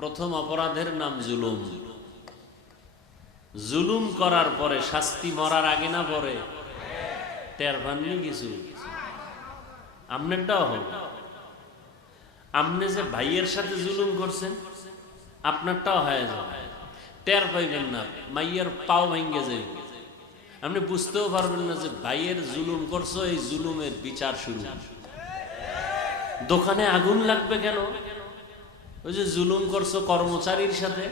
প্রথম অপরাধের নাম জুলুম। জুলুম করার পরে শাস্তি মরার আগে না পরে? টের পাননি কিছু? আপনারটাও হবে আপনি যে ভাইয়ের সাথে জুলুম করছেন, আপনারটাও হয়ে যাবে। টের পাইবেন না, মাইয়ের পাও ভেঙে যাইবে। আপনি বুঝতেও পারবেন না যে ভাইয়ের জুলুম করছ, এই জুলুমের বিচার শুরু। দোকানে আগুন লাগবে কেন? ওই যে জুলুম করছ কর্মচারীর সাথে,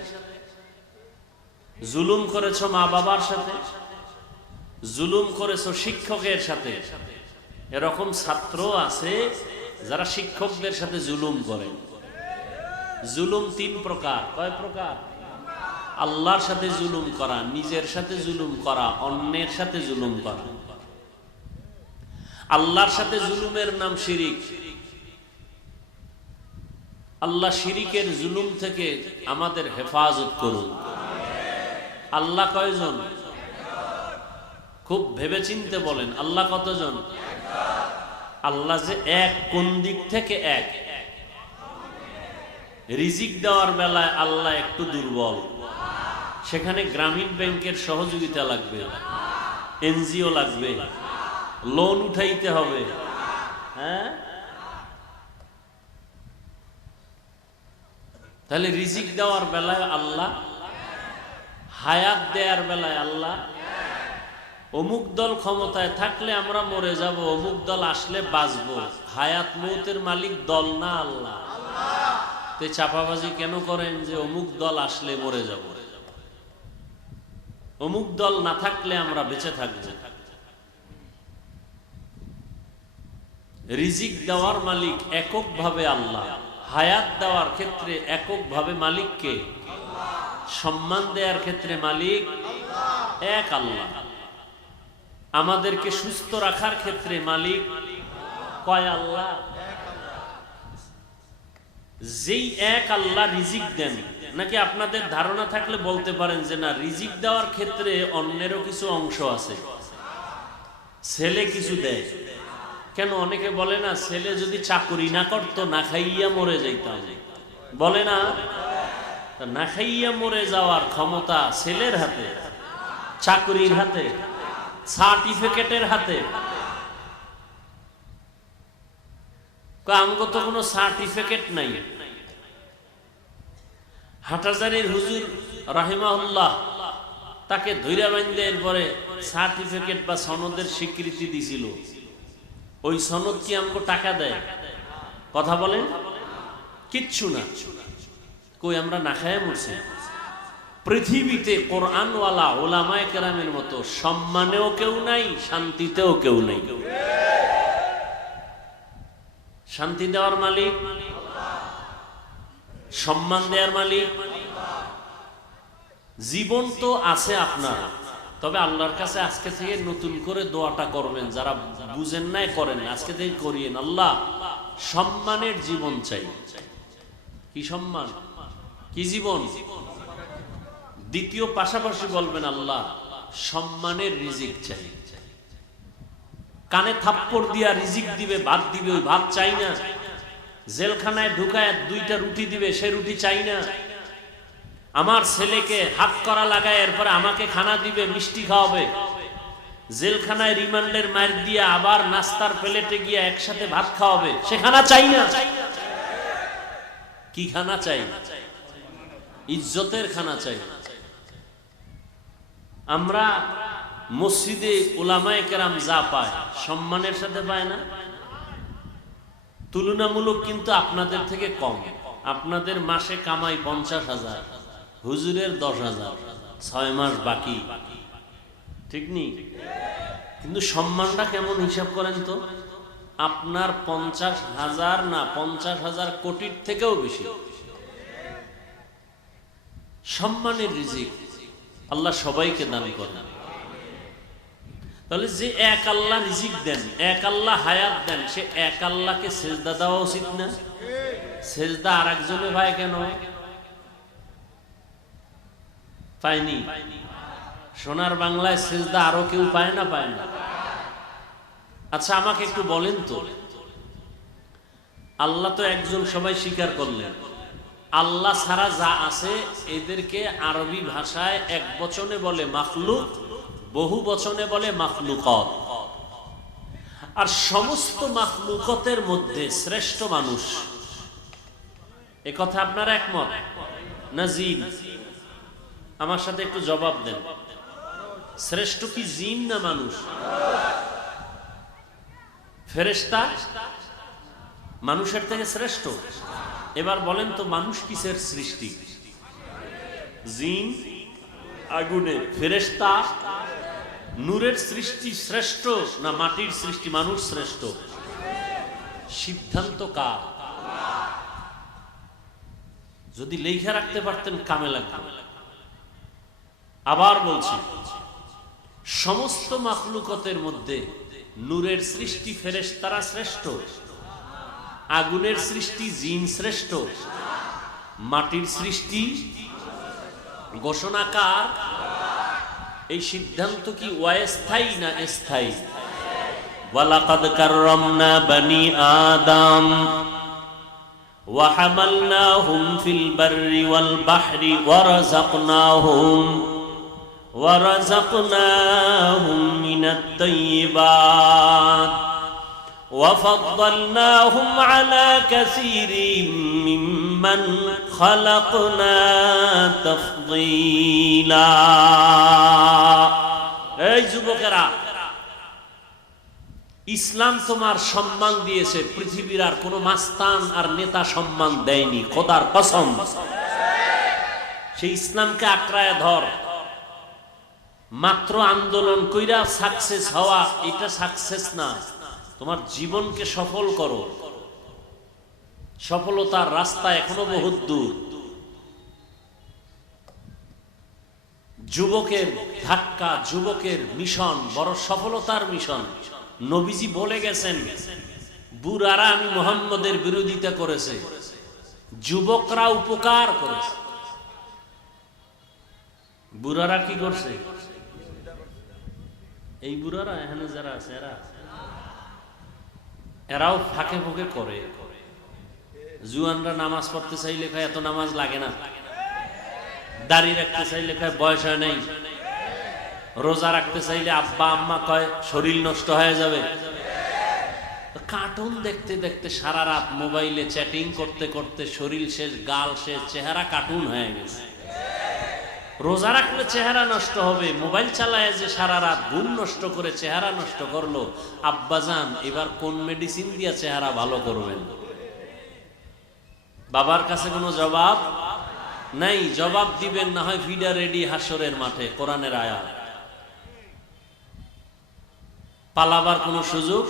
জুলুম করেছ মা বাবার সাথে, জুলুম করেছ শিক্ষকের সাথে। এরকম ছাত্র আছে যারা শিক্ষকদের সাথে জুলুম করে। জুলুম তিন প্রকার। কয় প্রকার? আল্লাহর সাথে জুলুম করা, নিজের সাথে জুলুম করা, অন্যের সাথে জুলুম করা। আল্লাহর সাথে জুলুমের নাম শিরিক। আল্লাহ শিরিকের জুলুম থেকে আমাদের হেফাজত করুন। আল্লাহ কয়জন? খুব ভেবে চিনতে বলেন, আল্লাহ কতজন? আল্লাহ যে এক, কোন দিক থেকে এক? রিজিক দেওয়ার বেলায় আল্লাহ একটু দুর্বল। সেখানে গ্রামীণ ব্যাংকের সহযোগিতা লাগবে, এনজিও লাগবে, লোন উঠাইতে হবে। হ্যাঁ? তাহলে রিজিক দেওয়ার বেলায় আল্লাহ, হায়াত দেওয়ার বেলায় আল্লাহ, অমুক দল ক্ষমতায় থাকলে আমরা মরে যাব, অমুক দল আসলে বাঁচবো। হায়াত মৌতের মালিক দল না আল্লাহ। তে চাপাবাজি কেন করেন যে অমুক দল আসলে মরে যাব? অমুক দল না থাকলে আমরা বেঁচে থাকব। রিজিক দেওয়ার মালিক এককভাবে আল্লাহ। হায়াত দেওয়ার ক্ষেত্রে এককভাবে মালিককে সম্মান দেওয়ার ক্ষেত্রে মালিক এক আল্লাহ। আমাদেরকে সুস্থ রাখার ক্ষেত্রে মালিক কয় আল্লাহ? যেই এক আল্লাহ রিজিক দেন, নাকি আপনাদের ধারণা থাকলে বলতে পারেন যে না, রিজিক দেওয়ার ক্ষেত্রে অন্যেরও কিছু অংশ আছে। ছেলে কিছু দেয় কেন অনেকে বলে না, ছেলে যদি চাকুরি না করতো, না খাইয়া মরে যাইতাম। বলে না না খাইয়া মরে যাওয়ার ক্ষমতা ছেলের হাতে, চাকুরির হাতে, সার্টিফিকেটের হাতে? আমগো তো কোনো সার্টিফিকেট নাই। হাটাজারির হুজুর রাহিমাহুল্লাহ তাকে ধৈর্য বান্ধে এরপরে সার্টিফিকেট বা সনদের স্বীকৃতি দিছিল। ওই সনদ কি আমগো টাকা দেয়? কথা বলেন? কিচ্ছু না। কই আমরা না খায় মরছি? পৃথিবীতে কোরআনওয়ালা ওলামায় কেরামের মতো সম্মানেও কেউ নাই শান্তিতেও কেউ নাই। শান্তি দেওয়ার মালিক? সম্মান দেওয়ার মালিক? জীবন তো আছে আপনার। তবে আল্লাহর কাছে আজকে থেকে নতুন করে দোয়াটা করবেন, যারা বুঝেন নাই, করেন আজকে থেকে করিয়েন, আল্লাহ সম্মানের জীবন চাই। কি সম্মান? কি জীবন? দ্বিতীয় পাশাপাশি বলবেন, আল্লাহ সম্মানের রিজিক চাই। কানে থাপ্পড় দিয়া রিজিক দিবে, ভাত দিবে, ওই ভাত চাই না। জেলখানায় ঢুকায় দুইটা রুটি দিবে, সে রুটি চাই না। আমার ছেলেকে হাত করা লাগায় এরপরে আমাকে খানা দিবে, মিষ্টি খাওয়াবে। জেলখানায় রিমান্ডের মার দিয়ে আবার নাস্তার প্লেটে গিয়ে একসাথে ভাত খাওয়াবে। সে খানা চাই না। কি খানা চাই? ইজ্জতের খানা চাই। আমরা মসজিদে ওলামায় কেরাম যা পায়, সম্মানের সাথে পায় না। তুলনামূলক কিন্তু আপনাদের থেকে কম। আপনাদের মাসে কামাই পঞ্চাশ হাজার। হুজুরের দশ হাজার, ছয় মাস বাকি। ঠিক নি? কিন্তু সম্মানটা কেমন হিসাব করেন তো? আপনার পঞ্চাশ হাজার না পঞ্চাশ হাজার কোটির থেকেও বেশি। সম্মানের রিজিক আল্লাহ সবাইকে দান করেন। তাহলে যে এক আল্লাহ রিজিক দেন, এক আল্লাহ হায়াত দেন, সে এক আল্লাহকে সেজদা দেওয়া উচিত না? সেজদা আর একজনে ভাই কেন? পায়নি। সোনার বাংলায় সেজদা আরও কেউ পায় না পায় না? আচ্ছা আমাকে একটু বলেন তো। আল্লাহ তো একজন সবাই স্বীকার করলেন। আল্লাহ ছাড়া যা আছে, এদেরকে আরবি ভাষায় এক বচনে বলে মাখলুক, বহু বচনে বলে মাখলুকত। আর সমস্ত মাখলুকতের মধ্যে শ্রেষ্ঠ মানুষ। কথা আপনার একমত? না জিন আমার সাথে একটু জবাব দেন। শ্রেষ্ঠ কি জিন না মানুষ? ফেরেশতা? মানুষের থেকে শ্রেষ্ঠ? এবার বলেন তো মানুষ কিসের সৃষ্টি? জিন, আগুনে ফেরেশতা? নূরের সৃষ্টি শ্রেষ্ঠ না মাটির সৃষ্টি মানুষ শ্রেষ্ঠ? সিদ্ধান্ত কার? যদি লেখা রাখতে পারতেন কামে লাগবে আবার বলছি সমস্ত মাখলুকতের মধ্যে নূরের সৃষ্টি ফেরেশ তারা শ্রেষ্ঠ আগুনের সৃষ্টি জিন শ্রেষ্ঠ মাটির সৃষ্টি ঘোষণাকার এই সিদ্ধান্ত কি অস্থায়ী না স্থায়ী ওয়ালাকাদ কাররামনা বানি আদম وحملناهم في البر والبحر ورزقناهم ورزقناهم من الطيبات وفضلناهم على كثير ممن خلقنا تفضيلا এই যুবকেরা ইসলাম তোমার সম্মান দিয়েছে পৃথিবীর আর কোন মাস্তান আর নেতা সম্মান দেয়নি খোদার কসম সেই ইসলামকে আক্রায় ধর মাত্র আন্দোলন কইরা সাকসেস হওয়া, এটা সাকসেস না। তোমার জীবনকে সফল করো। সফলতার রাস্তা এখনও বহুত দূর। যুবকের ধাক্কা, যুবকের মিশন বড় সফলতার মিশন নবীজি বলে গেছেন, বুড়ারা আমি মোহাম্মদের বিরোধিতা করেছে। যুবকরা উপকার করেছে। বুড়ারা কি করছে? এই বুড়ারা এখানে যারা আছে, এরা? এরাও ফাঁকে ফুঁকে করে। জুয়ানরা নামাজ পড়তে চাইলে খায় এত নামাজ লাগে না। দাড়ি রাখতে চাইলে খায় বয়স হয় নাই। রোজা রাখতে চাইলে আব্বা, আম্মা কয়, শরীর নষ্ট হয়ে যাবে। কার্টুন দেখতে দেখতে সারা রাত মোবাইলে চ্যাটিং করতে করতে শরীর শেষ, গাল শেষ, চেহারা কার্টুন হয়ে গেছে। রোজা রাখলে চেহারা নষ্ট হবে, মোবাইল চালায় যে সারা রাত ঘুম নষ্ট করে চেহারা নষ্ট করল আব্বাজান এবার কোন মেডিসিন দিয়া চেহারা ভালো করবেন? বাবার কাছে কোনো জবাব? নাই, জবাব দিবেন না হয় ভিডা রেডি হাসরের মাঠে, কোরআনের আয়া পালাবার কোনো সুযোগ?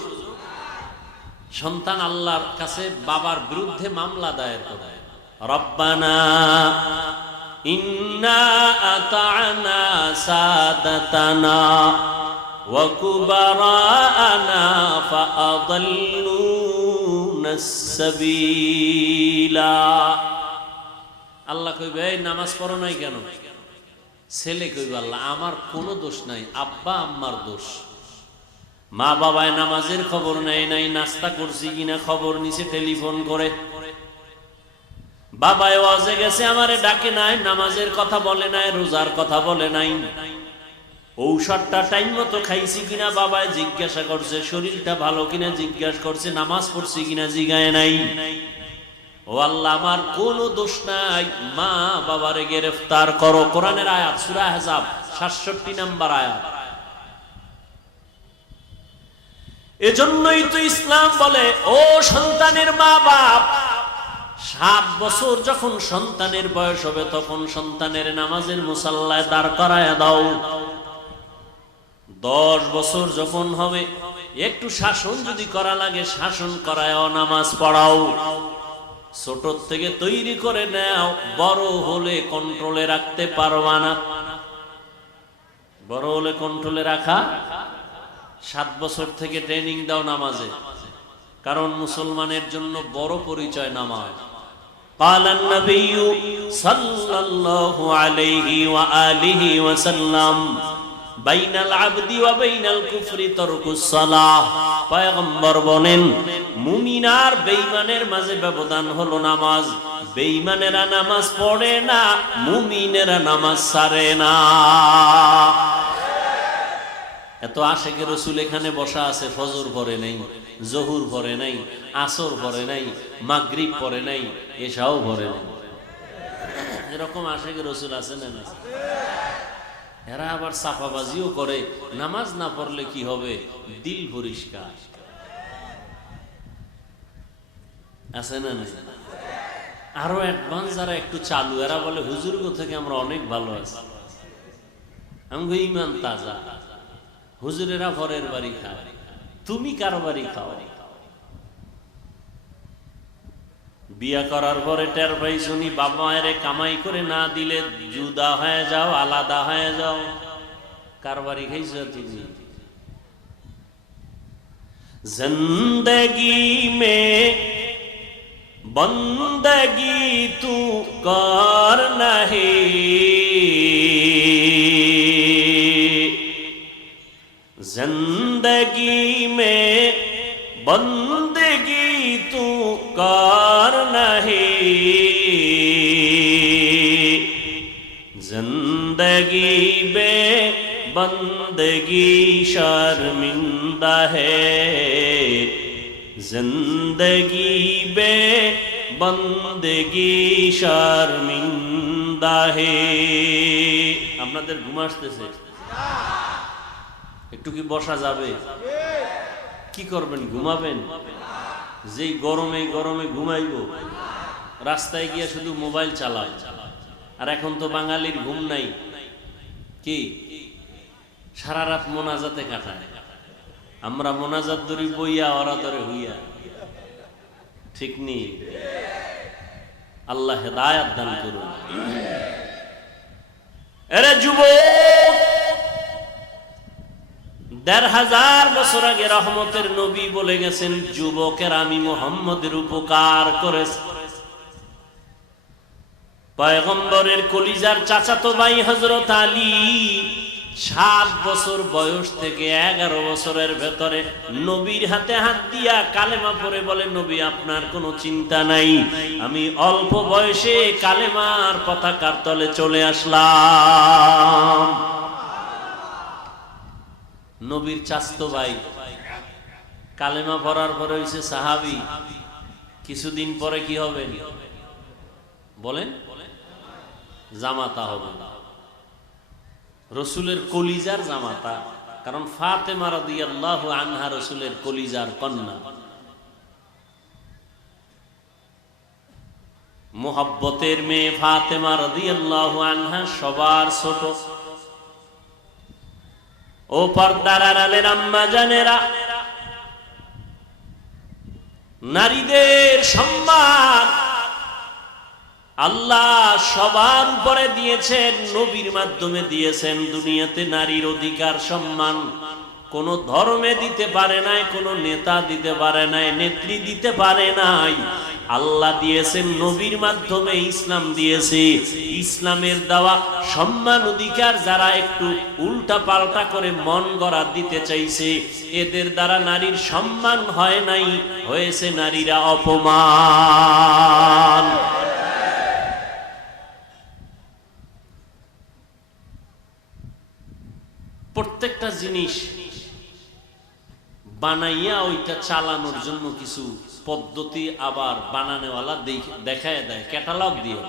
সন্তান আল্লাহর কাছে বাবার বিরুদ্ধে মামলা দায়ের করে। রব্বানা ইন্না আতানা সাদাতানা وكبراءنا فأضلونا السبيلا আল্লাহ কইবে এই নামাজ পড়ো নাই কেন ছেলে কইবে আল্লাহ আমার কোনো দোষ নাই আব্বা আম্মার দোষ মা বাবায় নামাজের খবর নেয় নাই নাস্তা করছি কিনা খবর নিছে টেলিফোন করে বাবায় ওয়াজে গেছে, আমারে ডাকে নাই, নামাজের কথা বলে নাই, রোজার কথা বলে নাই। ঔষধটা টাইম মতো খাইছি কিনা বাবায় জিজ্ঞাসা করছে, শরীরটা ভালো কিনা জিজ্ঞাসা করছে, নামাজ পড়ছি কিনা জিগায় নাই। আমার কোনো দোষ নাই। মা বাবারে গ্রেফতার করো, কোরআনের আয়াত, সূরা হেজাব সাতষট্টি নাম্বার আয়াত। এজন্যই তো ইসলাম বলে, ও সন্তানের মা বাপ সাত বছর যখন সন্তানের বয়স হবে, তখন সন্তানের নামাজের মুসাল্লায় দাঁড় করায় দাও। দশ বছর যখন হবে, একটু শাসন যদি করা লাগে, শাসন করায় নামাজ পড়াও। ছোট থেকে তৈরি করে নাও, বড় হলে কন্ট্রোলে রাখতে পারবা না। বড় হলে কন্ট্রোলে রাখা, সাত বছর থেকে ট্রেনিং দাও নামাজে। কারণ মুসলমানের জন্য বড় পরিচয় নামাজ। قال النبي صلى الله عليه وآله وسلم বাইনাল আবদি ওয়া বাইনাল কুফরি তরকুস সালাহ পয়গম্বর বলেন মুমিন আর বেঈমানের মাঝে ব্যবধান হলো নামাজ বেঈমানেরা নামাজ পড়ে না মুমিনেরা নামাজ সারে না এত আশেকে রসুল এখানে বসা আছে, ফজর পরে নাই, জহুর পরে নাই, আসর পরে নাই, মাগরিব পরে নাই এসাও পরে নাই। এরকম আশেকে রসুল আছে না না এরা আবার সাফাবাজিও করে, নামাজ না পড়লে কি হবে? দিল পরিষ্কার। আছে না না আরও অ্যাডভান্স যারা একটু চালু, এরা বলে হুজুর্গ থেকে আমরা অনেক ভালো আছি। আমি ইমান তাজা। হুজুরেরা ভরের বাড়ি খাও তুমি কারও বাড়ি খাও? বিয়া করার পরে টের পাই শুনি বাবা মায়ের কামাই করে না দিলে জুদা হয়ে যাও, আলাদা হয়ে যাও। কার বাড়ি খাইছ তুমি? জিন্দগি মে বন্দগি তু কর নাহি। زندگی میں بندگی تو کار نہیں زندگی میں بندگی شرمندہ ہے زندگی بے بندگی شرمندہ ہے আপনাদের ঘুম আসতেছে একটু কি বসা যাবে? কি করবেন? ঘুমাবেন? যেই গরমে গরমে ঘুমাইব। রাস্তায় গিয়ে শুধু মোবাইল চালায় আর এখন তো বাঙালির ঘুম নাই। কি? সারা রাত মোনাজাতে কাটায়। আমরা মোনাজাত ধরি বইয়া ওরা ধরে হইয়া। ঠিক নেই আল্লাহ হেদায়াত দান করুন। এরে যুবক! দেড় হাজার বছর আগে রহমতের নবী বলে গেছেন, যুবকের আমি মোহাম্মদের উপকার পয়গম্বরের কলিজার চাচাতো ভাই হজরত আলী সাত বছর বয়স থেকে এগারো বছরের ভেতরে নবীর হাতে হাত দিয়া কালেমা পরে বলে, নবী, আপনার কোনো চিন্তা নাই। আমি অল্প বয়সে কালেমার পতাকার তলে চলে আসলাম। নবীর চাস্ত ভাই। কালেমা পড়ার পরে হয়েছে সাহাবি। কিছুদিন পরে কি হবে বলেন। জামাতা হবে রসুলের কলিজার জামাতা। কারণ ফাতেমা রাদিয়াল্লাহু আনহা রসুলের কলিজার কন্যা। মোহাব্বতের মেয়ে ফাতেমা রাদিয়াল্লাহু আনহা সবার ছোট। ও পর্দার আড়ালের আম্মা জানেরা, নারীদের সম্মান আল্লাহ সবার উপরে দিয়েছেন, নবীর মাধ্যমে দিয়েছেন, দুনিয়াতে নারীর অধিকার সম্মান। কোন ধর্মে দিতে পারে নাই, কোন নেতা দিতে পারে নাই, নেত্রী দিতে পারে নাই। আল্লাহ দিয়েছেন, নবীর মাধ্যমে ইসলাম দিয়েছে। ইসলামের দেওয়া সম্মান অধিকার যারা একটু উল্টা পাল্টা করে মন গড়া দিতে চাইছে, এদের দ্বারা নারীর সম্মান হয় নাই, হয়েছে নারীরা অপমান। প্রত্যেকটা জিনিস বানাইয়া ওইটা চালানোর জন্য কিছু পদ্ধতি আবার বানানেওয়ালা দেখায় দেয় ক্যাটালগ দিয়ে